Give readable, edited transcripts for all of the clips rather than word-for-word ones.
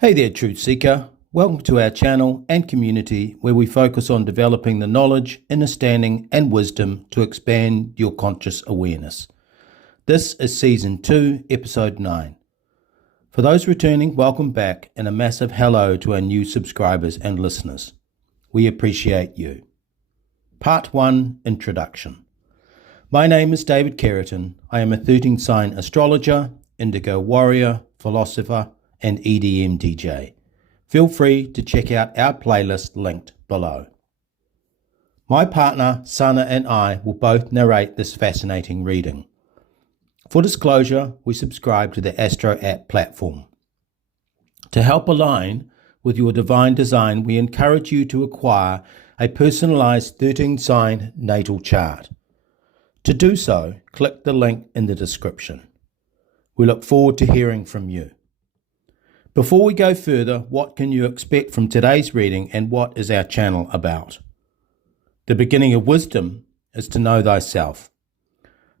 Hey there, Truth Seeker. Welcome to our channel and community where we focus on developing the knowledge, understanding, and wisdom to expand your conscious awareness. This is Season 2, Episode 9. For those returning, welcome back, and a massive hello to our new subscribers and listeners. We appreciate you. Part 1, Introduction. My name is David Keratin. I am a 13-sign astrologer, indigo warrior, philosopher, and EDM DJ. Feel free to check out our playlist linked below. My partner, Sana, and I will both narrate this fascinating reading. For disclosure, we subscribe to the Astro app platform. To help align with your divine design, we encourage you to acquire a personalized 13-sign natal chart. To do so, click the link in the description. We look forward to hearing from you. Before we go further, what can you expect from today's reading and what is our channel about? The beginning of wisdom is to know thyself.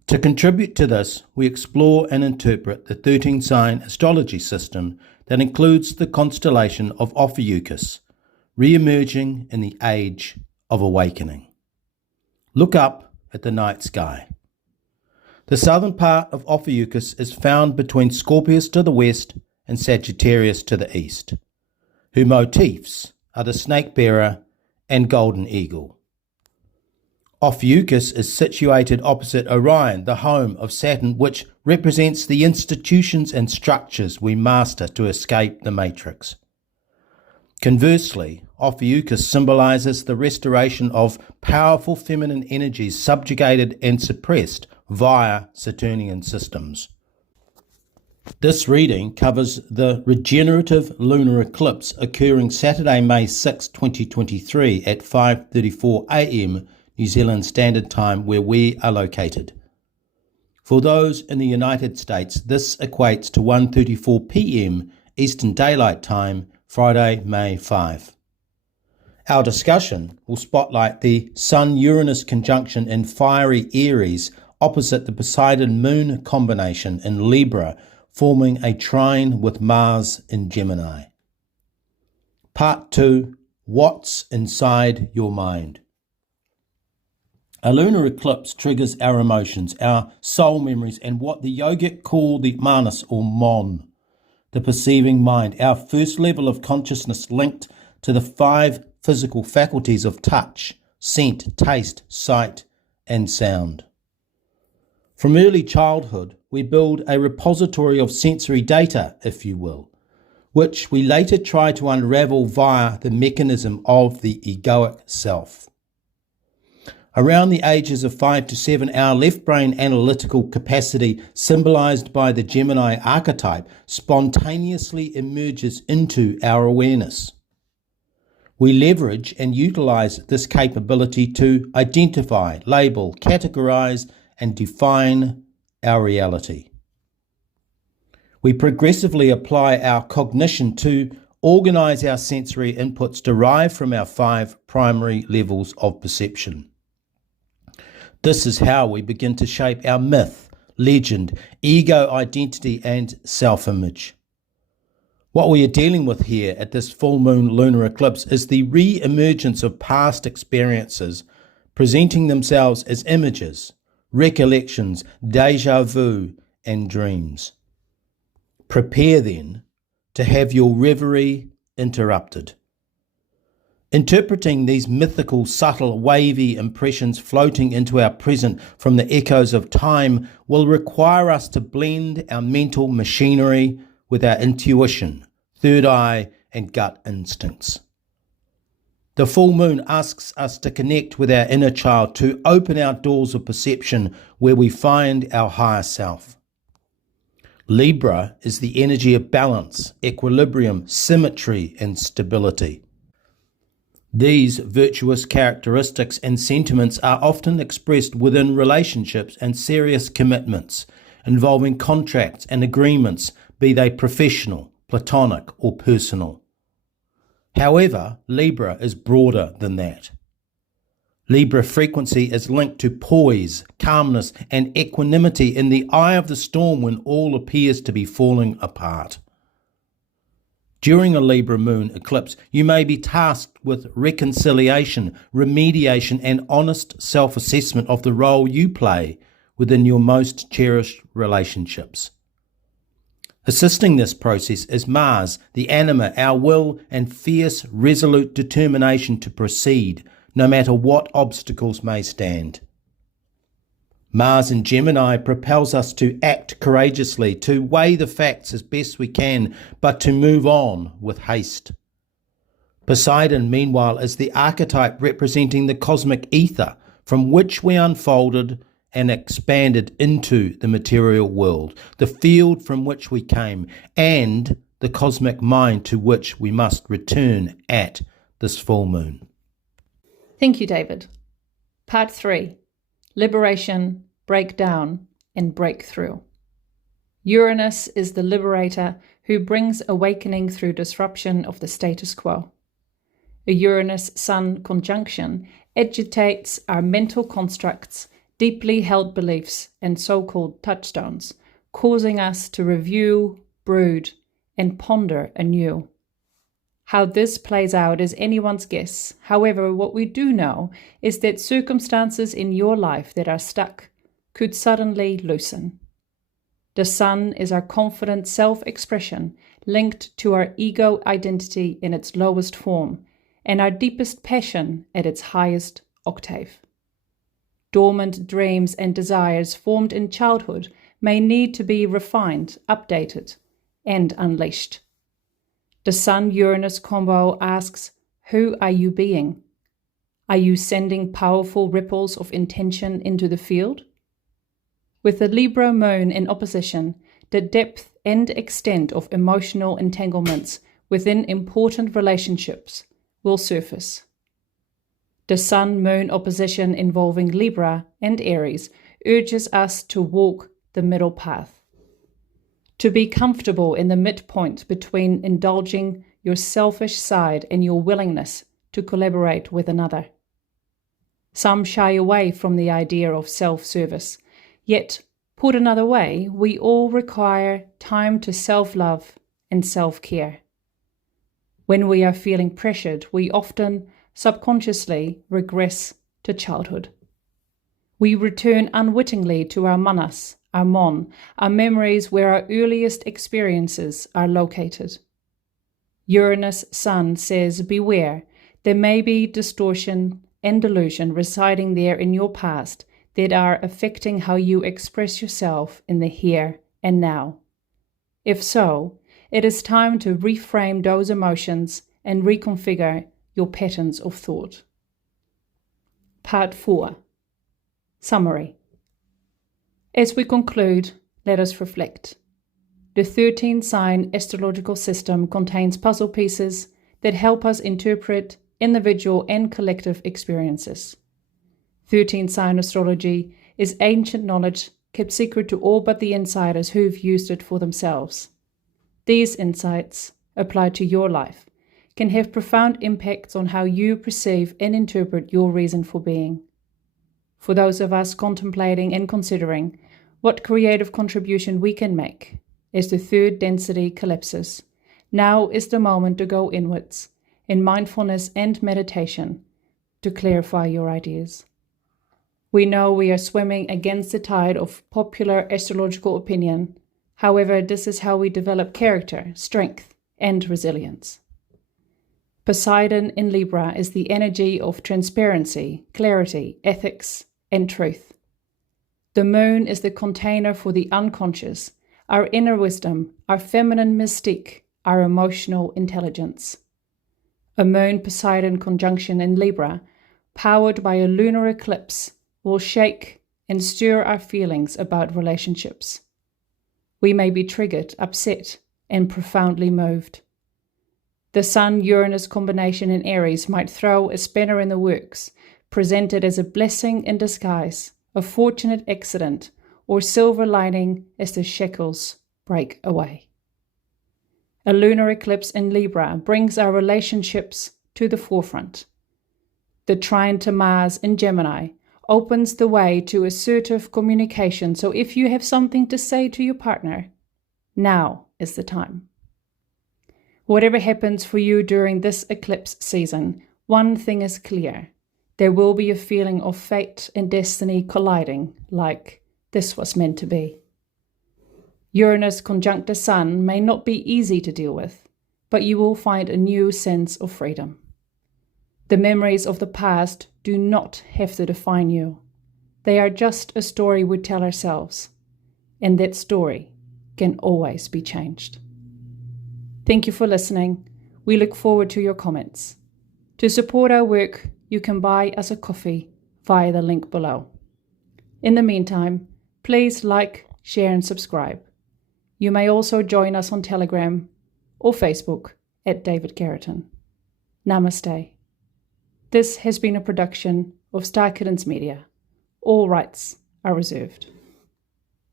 To contribute to this, we explore and interpret the 13-sign astrology system that includes the constellation of Ophiuchus, re-emerging in the age of awakening. Look up at the night sky. The southern part of Ophiuchus is found between Scorpius to the west and Sagittarius to the east, whose motifs are the snake bearer and golden eagle. Ophiuchus is situated opposite Orion, the home of Saturn, which represents the institutions and structures we master to escape the matrix. Conversely, Ophiuchus symbolizes the restoration of powerful feminine energies subjugated and suppressed via Saturnian systems. This reading covers the regenerative lunar eclipse occurring Saturday, May 6, 2023 at 5:34 a.m. New Zealand Standard Time, where we are located. For those in the United States, this equates to 1:34 p.m. Eastern Daylight Time, Friday, May 5. Our discussion will spotlight the Sun-Uranus conjunction in fiery Aries opposite the Poseidon-Moon combination in Libra, forming a trine with Mars in Gemini. Part 2, What's Inside Your Mind? A lunar eclipse triggers our emotions, our soul memories, and what the yogic call the manas or mon, the perceiving mind, our first level of consciousness linked to the 5 physical faculties of touch, scent, taste, sight, and sound. From early childhood, we build a repository of sensory data, if you will, which we later try to unravel via the mechanism of the egoic self. Around the ages of 5 to 7, our left brain analytical capacity, symbolized by the Gemini archetype, spontaneously emerges into our awareness. We leverage and utilize this capability to identify, label, categorize, and define our reality. We progressively apply our cognition to organize our sensory inputs derived from our 5 primary levels of perception. This is how we begin to shape our myth, legend, ego identity, and self-image. What we are dealing with here at this full moon lunar eclipse is the re-emergence of past experiences presenting themselves as images, recollections, déjà vu, and dreams. Prepare then to have your reverie interrupted. Interpreting these mythical, subtle, wavy impressions floating into our present from the echoes of time will require us to blend our mental machinery with our intuition, third eye, and gut instincts. The full moon asks us to connect with our inner child, to open our doors of perception where we find our higher self. Libra is the energy of balance, equilibrium, symmetry, and stability. These virtuous characteristics and sentiments are often expressed within relationships and serious commitments, involving contracts and agreements, be they professional, platonic, or personal. However, Libra is broader than that. Libra frequency is linked to poise, calmness, and equanimity in the eye of the storm when all appears to be falling apart. During a Libra moon eclipse, you may be tasked with reconciliation, remediation, and honest self-assessment of the role you play within your most cherished relationships. Assisting this process is Mars, the anima, our will and fierce, resolute determination to proceed, no matter what obstacles may stand. Mars in Gemini propels us to act courageously, to weigh the facts as best we can, but to move on with haste. Poseidon, meanwhile, is the archetype representing the cosmic ether from which we unfolded and expanded into the material world, the field from which we came, and the cosmic mind to which we must return at this full moon. Thank you, David. Part 3. Liberation, breakdown, and breakthrough. Uranus is the liberator who brings awakening through disruption of the status quo. A Uranus-Sun conjunction agitates our mental constructs, deeply held beliefs, and so-called touchstones, causing us to review, brood, and ponder anew. How this plays out is anyone's guess. However, what we do know is that circumstances in your life that are stuck could suddenly loosen. The Sun is our confident self-expression linked to our ego identity in its lowest form and our deepest passion at its highest octave. Dormant dreams and desires formed in childhood may need to be refined, updated, and unleashed. The Sun-Uranus combo asks, who are you being? Are you sending powerful ripples of intention into the field? With the Libra moon in opposition, the depth and extent of emotional entanglements within important relationships will surface. The Sun-Moon opposition involving Libra and Aries urges us to walk the middle path, to be comfortable in the midpoint between indulging your selfish side and your willingness to collaborate with another. Some shy away from the idea of self-service, yet, put another way, we all require time to self-love and self-care. When we are feeling pressured, we often subconsciously regress to childhood. We return unwittingly to our manas, our mon, our memories where our earliest experiences are located. Uranus Sun says, beware, there may be distortion and delusion residing there in your past that are affecting how you express yourself in the here and now. If so, it is time to reframe those emotions and reconfigure your patterns of thought. Part 4. Summary. As we conclude, let us reflect. The 13-sign astrological system contains puzzle pieces that help us interpret individual and collective experiences. 13-sign astrology is ancient knowledge kept secret to all but the insiders who've used it for themselves. These insights, applied to your life, can have profound impacts on how you perceive and interpret your reason for being. For those of us contemplating and considering what creative contribution we can make as the third density collapses, now is the moment to go inwards in mindfulness and meditation to clarify your ideas. We know we are swimming against the tide of popular astrological opinion. However, this is how we develop character, strength, and resilience. Poseidon in Libra is the energy of transparency, clarity, ethics, and truth. The moon is the container for the unconscious, our inner wisdom, our feminine mystique, our emotional intelligence. A Moon-Poseidon conjunction in Libra, powered by a lunar eclipse, will shake and stir our feelings about relationships. We may be triggered, upset, and profoundly moved. The Sun-Uranus combination in Aries might throw a spanner in the works, presented as a blessing in disguise, a fortunate accident, or silver lining as the shackles break away. A lunar eclipse in Libra brings our relationships to the forefront. The trine to Mars in Gemini opens the way to assertive communication, so if you have something to say to your partner, now is the time. Whatever happens for you during this eclipse season, one thing is clear. There will be a feeling of fate and destiny colliding, like this was meant to be. Uranus conjunct the Sun may not be easy to deal with, but you will find a new sense of freedom. The memories of the past do not have to define you. They are just a story we tell ourselves, and that story can always be changed. Thank you for listening. We look forward to your comments. To support our work, you can buy us a coffee via the link below. In the meantime, please like, share and subscribe. You may also join us on Telegram or Facebook at David Carrington. Namaste. This has been a production of Star Kittens Media. All rights are reserved.